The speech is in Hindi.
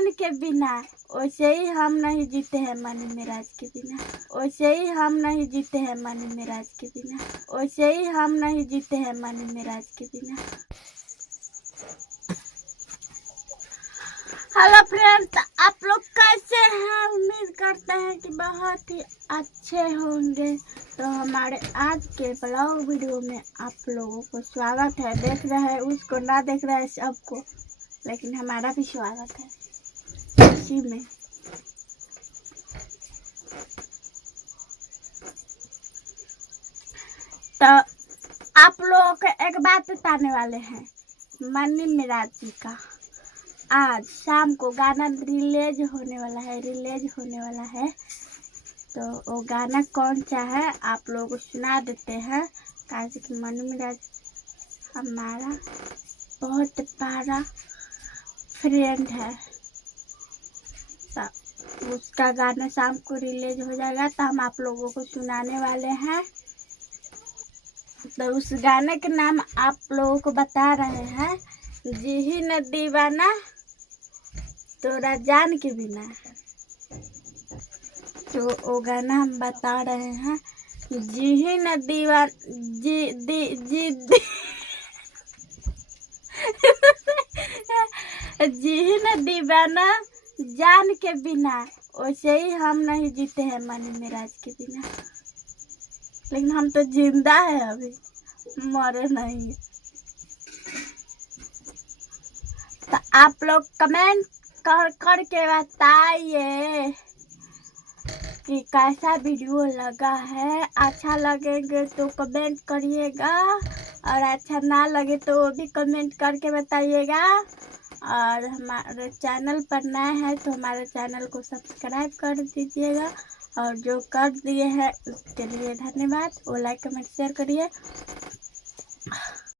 जान के बिना, वैसे ही हम नहीं जीते हैं मनी मिराज के बिना, वैसे ही हम नहीं जीते हैं मनी मिराज के बिना, वैसे ही हम नहीं जीते हैं मनी मिराज के बिना। हेलो फ्रेंड्स, आप लोग कैसे हैं? उम्मीद करते हैं कि बहुत ही अच्छे होंगे। तो हमारे आज के ब्लॉग वीडियो में आप लोगों को स्वागत है। देख रहे हैं उसको, ना देख रहे हैं सबको, लेकिन हमारा भी स्वागत है इसी में। तो आप लोगों को एक बात बताने वाले हैं, मनी मिराज जी का आज शाम को गाना रिलीज होने वाला है। तो वो गाना कौन सा है आप लोगों को सुना देते हैं। कैसे कि मनी मिराज हमारा बहुत प्यारा फ्रेंड है। तो उसका गाना शाम को रिलीज हो जाएगा, तो हम आप लोगों को सुनाने वाले हैं। तो उस गाने के नाम आप लोगों को बता रहे हैं, जी ही न दीवाना तोरा जान के बिना। तो वो गाना हम बता रहे हैं, जी ही न दीवान जी दी जी दी जी ही न दीवाना जान के बिना, वैसे ही हम नहीं जीते हैं मनी मिराज के बिना। लेकिन हम तो जिंदा है, अभी मरे नहीं। तो आप लोग कमेंट करके बताइए कि कैसा वीडियो लगा है। अच्छा लगेगा तो कमेंट करिएगा, और अच्छा ना लगे तो वो भी कमेंट करके बताइएगा। और हमारे चैनल पर नए हैं तो हमारे चैनल को सब्सक्राइब कर दीजिएगा, और जो कर दिए हैं उसके लिए धन्यवाद। वो लाइक कमेंट शेयर करिए।